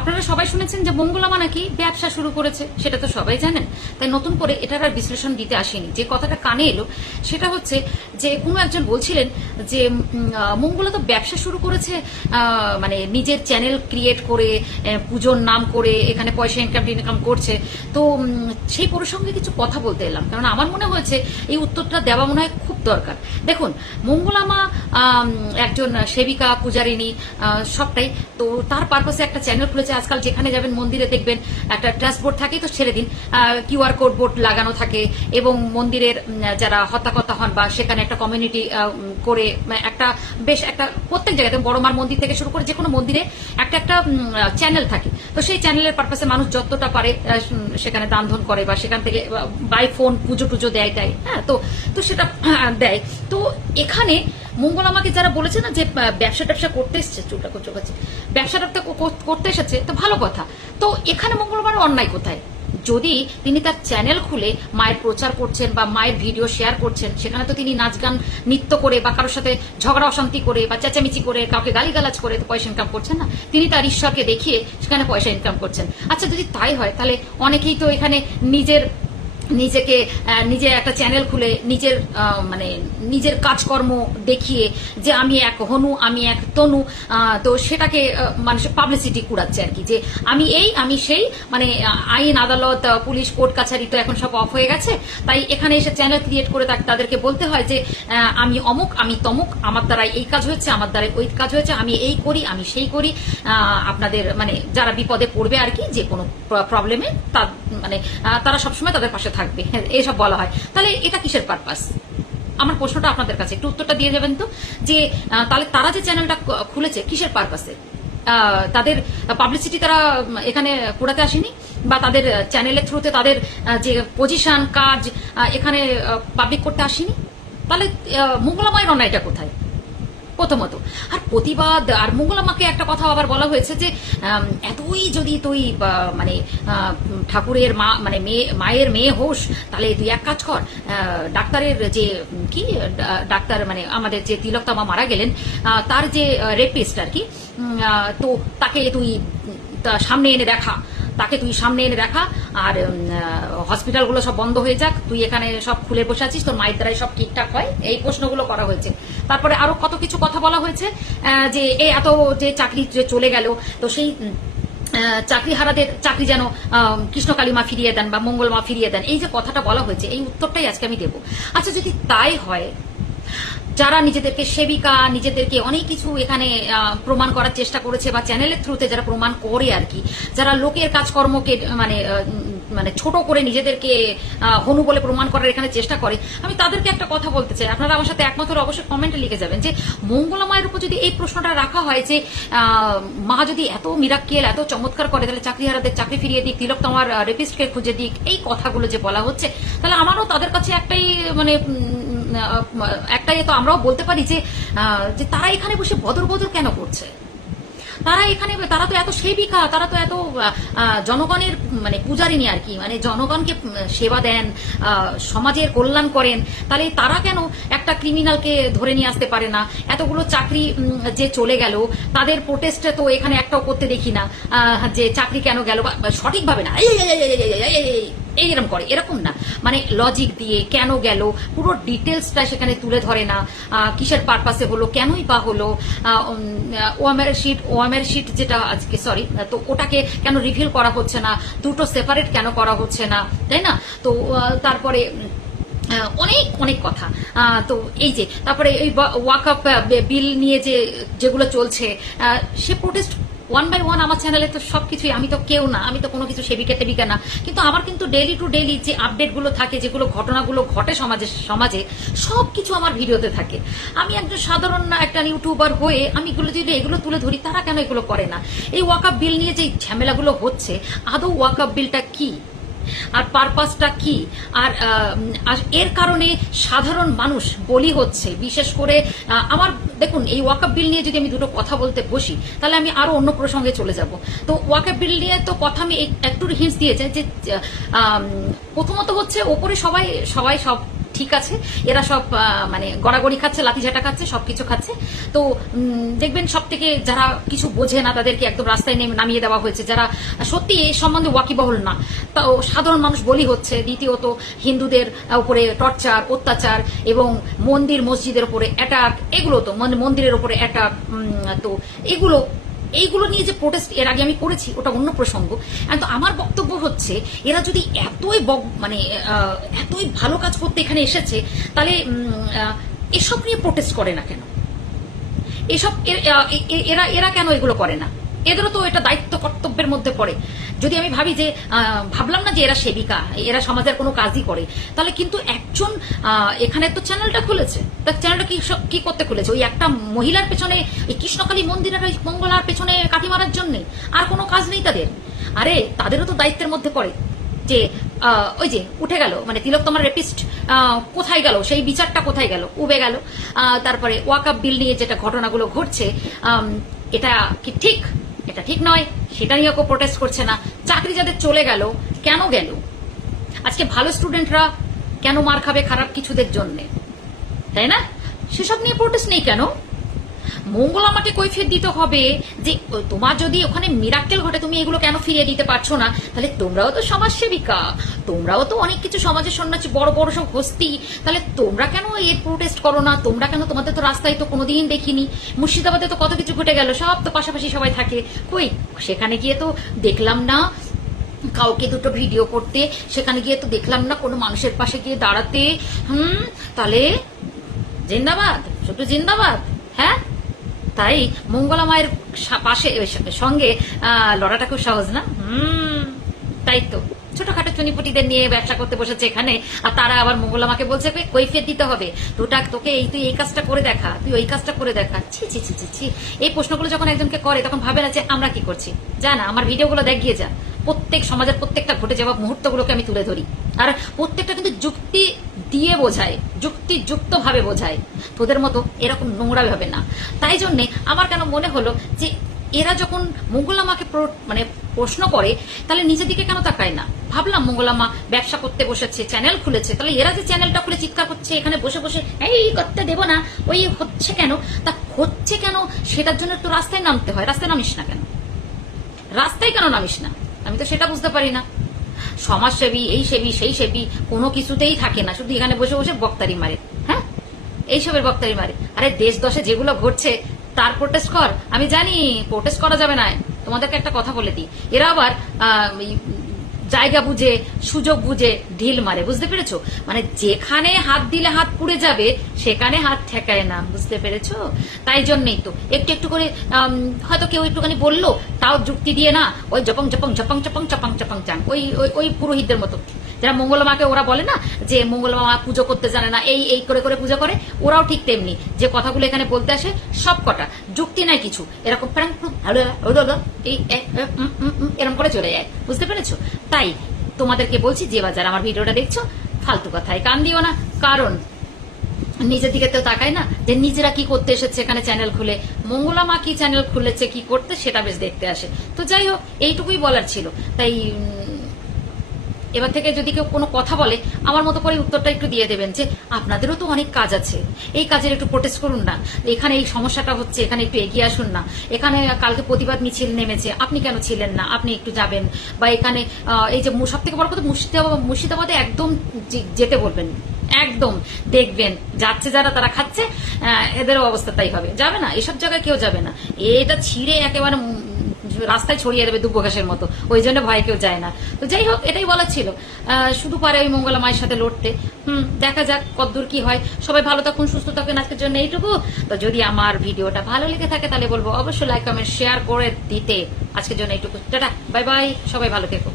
আপনারা সবাই শুনেছেন যে মঙ্গলামা নাকি ব্যবসা শুরু করেছে সেটা তো সবাই জানেন। তাই নতুন করে এটার আর বিশ্লেষণ দিতে আসেনি। যে কথাটা কানে এলো সেটা হচ্ছে যে কোনো একজন বলছিলেন যে মঙ্গলা তো ব্যবসা শুরু করেছে মানে নিজের চ্যানেল ক্রিয়েট করে পুজোর নাম করে এখানে পয়সা ইনকাম টিনকাম করছে। তো সেই প্রসঙ্গে কিছু কথা বলতে এলাম। কারণ আমার মনে হয়েছে এই উত্তরটা দেওয়া মনে হয় খুব দরকার। দেখুন মঙ্গলামা একজন সেবিকা পূজারিনী আহ, সবটাই তো তার পারপাসে একটা চ্যানেল খুলেছে আজকাল যেখানে যাবেন মন্দিরে দেখবেন একটা ড্যাশবোর্ড থাকে, তো ছেড়ে দিন। কিউআর কোড বোর্ড লাগানো থাকে এবং মন্দিরের যারা হত্যাকর্তা হন বা সেখানে একটা কমিউনিটি করে মানে একটা বেশ একটা প্রত্যেক জায়গাতে বড়মার মন্দির থেকে শুরু করে যে কোনো মন্দিরে একটা একটা চ্যানেল থাকে। তো সেই চ্যানেলের পারপাসে মানুষ যতটা পারে সেখানে দান ধন করে বা সেখান থেকে বাই ফোন পুজো টুজো দেয় দেয় হ্যাঁ তো তো সেটা দেয়। তো এখানে মঙ্গল আমাকে যারা বলেছে না যে ব্যবসা ট্যাবসা করতে এসছে, চুলটা চোখ আছে ব্যবসা ট্যাবসা করতে এসেছে, তো ভালো কথা। তো এখানে মঙ্গলবার অন্যায় কোথায়? যদি তিনি তার চ্যানেল খুলে মায়ের প্রচার করছেন বা মায়ের ভিডিও শেয়ার করছেন, সেখানে তো তিনি নাচ গান, নৃত্য করে বা কারোর সাথে ঝগড়া, অশান্তি করে বা চেঁচামেচি করে, কাউকে গালিগালাজ করে, তো পয়সা ইনকাম করছেন না? তিনি তার ঈশ্বরকে দেখিয়ে সেখানে পয়সা ইনকাম করছেন। আচ্ছা যদি তাই হয়, তাহলে অনেকেই তো এখানে নিজের নিজেকে নিজে একটা চ্যানেল খুলে, নিজের মানে নিজের কাজকর্ম দেখিয়ে যে আমি এক হনু, আমি এক তনু তো সেটাকে মানুষ পাবলিসিটি কুড়াচ্ছে আর কি। যে আমি এই, আমি সেই মানে আইন, আদালত পুলিশ, কোর্ট, কাছারি তো এখন সব অফ হয়ে গেছে। তাই এখানে এসে চ্যানেল ক্রিয়েট করে তাদেরকে বলতে হয় যে আমি অমুক, আমি তমুক, আমার দ্বারা এই কাজ হয়েছে, আমার দ্বারা ওই কাজ হয়েছে, আমি এই করি, আমি সেই করি। আপনাদের মানে যারা বিপদে পড়বে আর কি, যে কোনো প্রবলেমে তার মানে তারা সবসময় তাদের পাশে থাকবে। হ্যাঁ, এইসব বলা হয়। তাহলে এটা কিসের পারপাস আমার প্রশ্নটা আপনাদের কাছে একটু উত্তরটা দিয়ে যাবেন তো? যে তাহলে তারা যে চ্যানেলটা খুলেছে কিসের পারপাসে তাদের পাবলিসিটি তারা এখানে কুড়াতে আসেনি? বা তাদের চ্যানেলের থ্রুতে তাদের যে পজিশন কাজ এখানে পাবলিক করতে আসেনি? তাহলে আহ, মঙ্গলামায়ের অন্যায়টা কোথায়? প্রথমত। আর প্রতিবাদ, আর মঙ্গলামাকে একটা কথা আবার বলা হয়েছে যে এতই যদি তুই মানে ঠাকুরের মা মানে মেয়ে মায়ের মেয়ে হোস, তাহলে তুই এক কাজ কর ডাক্তারের যে, কি ডাক্তার মানে আমাদের যে তিলকতামা মারা গেলেন তার যে রেপিস্ট আর কি তো তাকে তুই সামনে এনে দেখা। তাকে তুই সামনে এনে দেখা। আর হসপিটালগুলো সব বন্ধ হয়ে যাক। তুই এখানে সব খুলে বসে আছিস, তোর মায়ের দ্বারাই সব ঠিকঠাক হয়। এই প্রশ্নগুলো করা হয়েছে। তারপরে আরও কত কিছু কথা বলা হয়েছে যে এই এত যে চাকরি যে চলে গেল, তো সেই চাকরি চাকরিহারাদের চাকরি যেন কৃষ্ণকালী মা ফিরিয়ে দেন বা মঙ্গল মা ফিরিয়ে দেন, এই যে কথাটা বলা হয়েছে, এই উত্তরটাই আজকে আমি দেবো। আচ্ছা যদি তাই হয় যারা নিজেদেরকে সেবিকা, নিজেদেরকে অনেক কিছু এখানে প্রমাণ করার চেষ্টা করেছে বা চ্যানেলের থ্রুতে যারা প্রমাণ করে আর কি। যারা লোকের কাজকর্মকে মানে মানে ছোট করে নিজেদেরকে হনু বলে প্রমাণ করার এখানে চেষ্টা করে। আমি তাদেরকে একটা কথা বলতে চাই। আপনারা আমার সাথে একমাত্র অবশ্যই কমেন্টে লিখে যাবেন যে মঙ্গলা মায়ের উপর যদি এই প্রশ্নটা রাখা হয় যে মা যদি এত মিরাক্কেল এত চমৎকার করে, তাহলে চাকরি চাকরিহারাদের চাকরি ফিরিয়ে দিক, তিলক তোমার রেপিস্টকে খুঁজে দিক, এই কথাগুলো যে বলা হচ্ছে, তাহলে আমারও তাদের কাছে একটাই মানে একটাই তো আমরাও বলতে পারি যে যে তারা এখানে বসে বদর বদর কেন করছে তারা এখানে তারা তো এত সেবিকা তারা তো এত জনগণের মানে পূজারিনী আর কি মানে জনগণকে সেবা দেন সমাজের কল্যাণ করেন তাহলে তারা কেন একটা ক্রিমিনালকে ধরে নিয়ে আসতে পারে না এতগুলো চাকরি যে চলে গেল তাদের প্রোটেস্টে তো এখানে একটাও করতে দেখি না যে চাকরি কেন গেল সঠিকভাবে না এই, এই, এই, এই, এই, এই, এই, এই এরকম করে এরকম না। মানে লজিক দিয়ে কেন গেল পুরো ডিটেলসটা সেখানে তুলে ধরে না। কিসের পারপাসে হলো কেনই বা হলো ওয়ামের শিট ওয়ামের শিট যেটা আজকে সরি তো ওটাকে কেন রিভিল করা হচ্ছে না? দুটো সেপারেট কেন করা হচ্ছে না? তাই না? তো তারপরে অনেক অনেক কথা। তো এই যে তারপরে এই ওয়াকআপ বিল নিয়ে যে যেগুলো চলছে সে প্রোটেস্ট ওয়ান বাই ওয়ান আমার চ্যানেলে তো সব কিছুই আমি তো কেউ না, আমি তো কোনো কিছু সেবিকা টেবিকা না। কিন্তু আমার কিন্তু ডেলি টু ডেলি যে আপডেটগুলো থাকে যেগুলো ঘটনাগুলো ঘটে সমাজে সমাজে সব কিছু আমার ভিডিওতে থাকে। আমি একজন সাধারণ না একটা ইউটিউবার হয়ে আমি এগুলো যদি এগুলো তুলে ধরি, তারা কেন এগুলো করে না? এই ওয়াকআপ বিল নিয়ে যে ঝামেলাগুলো হচ্ছে, আদৌ ওয়াকআপ বিলটা কি? আর পারপাসটা কি? আর এর কারণে সাধারণ মানুষ বলি হচ্ছে, বিশেষ করে আমার, দেখুন, এই ওয়াকআপ বিল নিয়ে যদি আমি দুটো কথা বলতে বসি, তাহলে আমি আরও অন্য প্রসঙ্গে চলে যাব। তো ওয়াকআপ বিল নিয়ে তো কথা আমি একটু হিন্স দিয়েছে যে প্রথমত হচ্ছে ওপরে সবাই সবাই সব ঠিক আছে, এরা সব মানে গড়াগড়ি খাচ্ছে লাঠিঝাটা খাচ্ছে, সবকিছু খাচ্ছে। তো দেখবেন সব থেকে যারা কিছু বোঝে না, তাদেরকে একদম রাস্তায় নেমে, নামিয়ে দেওয়া হয়েছে। যারা সত্যি এই সম্বন্ধে ওয়াকিবহল না তাও সাধারণ মানুষ বলি হচ্ছে, দ্বিতীয়ত হিন্দুদের উপরে টর্চার, অত্যাচার এবং মন্দির, মসজিদের উপরে অ্যাটাক এগুলো তো মানে মন্দিরের উপরে অ্যাটাক তো, এগুলো এইগুলো নিয়ে যে প্রোটেস্ট এর আগে আমি করেছি, ওটা অন্য প্রসঙ্গ। তো আমার বক্তব্য হচ্ছে, এরা যদি এতই মানে এতই ভালো কাজ করতে এখানে এসেছে, তাহলে এসব নিয়ে প্রোটেস্ট করে না কেন? এসব এরা এরা কেন এগুলো করে না? এদেরও তো এটা দায়িত্ব কর্তব্যের মধ্যে পড়ে। যদি আমি ভাবি যে ভাবলাম না যে এরা সেবিকা, এরা সমাজের কোনো কাজই করে, তাহলে কিন্তু একজন এখানে তো চ্যানেলটা খুলেছে। তার চ্যানেলটা কি কি করতে খুলেছে? ওই একটা মহিলার পেছনে, এই কৃষ্ণকালী মন্দিরের মঙ্গলার পেছনে কাঠি মারার জন্য আর কোনো কাজ নেই তাদের। আরে, তাদেরও তো দায়িত্বের মধ্যে পড়ে যে ওই যে উঠে গেল মানে তিলক তোমার রেপিস্ট কোথায় গেল? সেই বিচারটা কোথায় গেল? উবে গেল। তারপরে ওয়াকআপ বিল নিয়ে যেটা ঘটনাগুলো ঘটছে এটা কি ঠিক? এটা ঠিক নয়। সেটা নিয়ে কেউ প্রোটেস্ট করছে না। চাকরি যাদের চলে গেল, কেন গেল? আজকে ভালো স্টুডেন্টরা কেন মার খাবে খারাপ কিছুদের জন্যে? তাই না? সেসব নিয়ে প্রোটেস্ট নেই কেন? মঙ্গল আমাকে কৈফিয়ত দিতে হবে যে তোমার যদি ওখানে মিরাক্কেল ঘটে, তুমি এগুলো কেন ফিরিয়ে দিতে পারছ না? তাহলে তোমরাও তো সমাজসেবিকা। তোমরাও তো অনেক কিছু সমাজের সন্ন্যাসী, বড় বড় সব হস্তি। তাহলে তোমরা কেন এর প্রোটেস্ট করো না? তোমরা কেন তোমাদের তো রাস্তায় তো কোনোদিন দেখিনি। মুর্শিদাবাদে তো কত কিছু ঘটে গেল, সব তো পাশাপাশি সবাই থাকে। কই, সেখানে গিয়ে তো দেখলাম না কাউকে দুটো ভিডিও করতে, সেখানে গিয়ে তো দেখলাম না কোনো মানুষের পাশে গিয়ে দাঁড়াতে। হুম, তাহলে জিন্দাবাদ, শুধু জিন্দাবাদ হ্যাঁ? তাই মঙ্গলা মায়ের পাশে সঙ্গে লড়াটা খুব সহজ না? হুম তাই তো। ছোটখাটো চুনিপুটিদের নিয়ে ব্যবসা করতে বসেছে এখানে আর তারা আবার মঙ্গলা মাকে বলছে "বে, কৈফিয়ত দিতে হবে। তোটা তোকে এই তুই এই কাজটা করে দেখা তুই ওই কাজটা করে দেখা। ছি ছি ছি ছি ছি। এই প্রশ্নগুলো যখন একজনকে করে তখন ভাবে না যে আমরা কি করছি। যা না আমার ভিডিওগুলো দেখিয়ে যা। প্রত্যেক সমাজের প্রত্যেকটা ঘটে যাওয়া মুহূর্তগুলোকে আমি তুলে ধরি। আর প্রত্যেকটা কিন্তু যুক্তি দিয়ে বোঝায় যুক্তি যুক্ত ভাবে বোঝায়। তোদের মতো এরকম নোংরা ভাবে না। তাই জন্যে আমার কেন মনে হলো যে এরা যখন মঙ্গলামাকে মানে প্রশ্ন করে, তাহলে নিজের দিকে কেন তাকায় না? ভাবলাম মঙ্গলামা ব্যবসা করতে বসেছে চ্যানেল খুলেছে। তাহলে এরা যে চ্যানেলটা খুলে চিৎকার করছে, এখানে বসে বসে, এই করতে দেবো না, ওই হচ্ছে কেন? তা হচ্ছে কেন? সেটার জন্য একটু রাস্তায় নামতে হয়। রাস্তায় নামিস না কেন? রাস্তায় কেন নামিস না? আমি তো সেটা বুঝতে পারি না। সমাজসেবী, এই সেবী, সেই সেবী, কোনো কিছুতেই থাকে না, শুধু এখানে বসে বসে বক্তারি মারে হ্যাঁ? এইসবের বক্তারি মারে। আরে দেশ দশে যেগুলো ঘটছে, তার প্রোটেস্ট কর। আমি জানি প্রোটেস্ট করা যাবে না। তোমাদেরকে একটা কথা বলে দিই। এরা আবার জায়গা বুঝে, সুযোগ বুঝে ঢিল মারে, বুঝতে পেরেছ? মানে যেখানে হাত দিলে হাত পুড়ে যাবে, সেখানে হাত ঠেকায় না, বুঝতে পেরেছ? তাই জন্যই তো। একটু একটু করে হয়তো কেউ একটুখানি বলল, তাও যুক্তি দিয়ে না, ওই জপং জপং জপং চপং চপং চপং চান ওই, ওই- ওই পুরোহিতদের মতো। যারা মঙ্গলমাকে ওরা বলে না যে মঙ্গলমা পুজো করতে জানে না, এই এই করে করে পুজো করে, ওরাও ঠিক তেমনি। যে কথাগুলো এখানে বলতে আসে, সব কটা। যুক্তি নাই কিছু। এরকম এরকম করে চলে যায়। বুঝতে পেরেছ? তাই তোমাদেরকে বলছি, যে বাজার আমার ভিডিওটা দেখছ, ফালতু কথায় কান দিও না। কারণ নিজের দিকে তো তাকায় না, যে নিজেরা কি করতে এসেছে এখানে চ্যানেল খুলে, মঙ্গলা মা কি চ্যানেল খুলেছে, কি করতে, সেটা বেশ দেখতে আসে। তো যাই হোক, এইটুকুই বলার ছিল। তাই এবার থেকে যদি কেউ কোনো কথা বলে, আমার মতো করে উত্তরটা একটু দিয়ে দেবেন যে আপনাদেরও তো অনেক কাজ আছে। এই কাজের একটু প্রোটেস্ট করুন না। এখানে এই সমস্যাটা হচ্ছে, এখানে একটু এগিয়ে আসুন না। এখানে কালকে প্রতিবাদ মিছিল নেমেছে, আপনি কেন ছিলেন না? আপনি একটু যাবেন। বা এখানে এই যে সব থেকে বড় কথা মুর্শিদাবাদ মুর্শিদাবাদে একদম যেতে বলবেন একদম দেখবেন, যাচ্ছে যারা তারা খাচ্ছে এদেরও অবস্থা তাই হবে। যাবে না, এসব জায়গায় কেউ যাবে না। এটা ছিঁড়ে একেবারে রাস্তায় ছড়িয়ে দেবে দুপ্রকাশের মতো। ওই জন্য ভয় কেউ যায় না। তো যাই হোক, এটাই বলা ছিল। শুধু পারে ওই মঙ্গলা মায়ের সাথে লড়তে। হুম, দেখা যাক কতদূর কি হয়। সবাই ভালো থাকুন, সুস্থ থাকুন। আজকের জন্য এইটুকু। তো যদি আমার ভিডিওটা ভালো লেগে থাকে, তাহলে বলব অবশ্যই লাইক কমেন্ট শেয়ার করে দিতে। আজকের জন্য এইটুকু। টাটা বাই বাই সবাই ভালো থেকো।